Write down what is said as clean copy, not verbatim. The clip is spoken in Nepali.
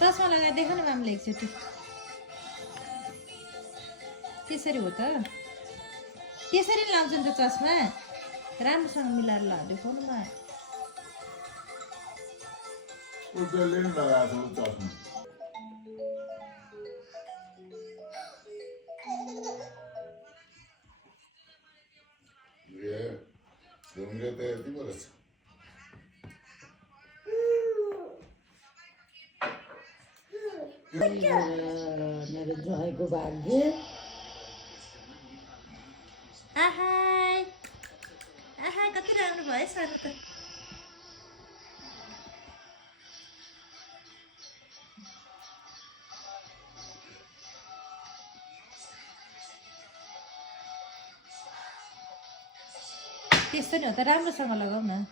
चस्मा लगाएर देख न म्यामले एकचोटि त्यसरी हो त त्यसरी लाउँछ नि त चस्मा राम्रोसँग मिलाएर ल देखाउनुमा मेरो ज्वाइँको भाग्य आहाई आहाई कति राम्रो भयो सानो त त्यस्तो नि हो त राम्रोसँग लगाऊ न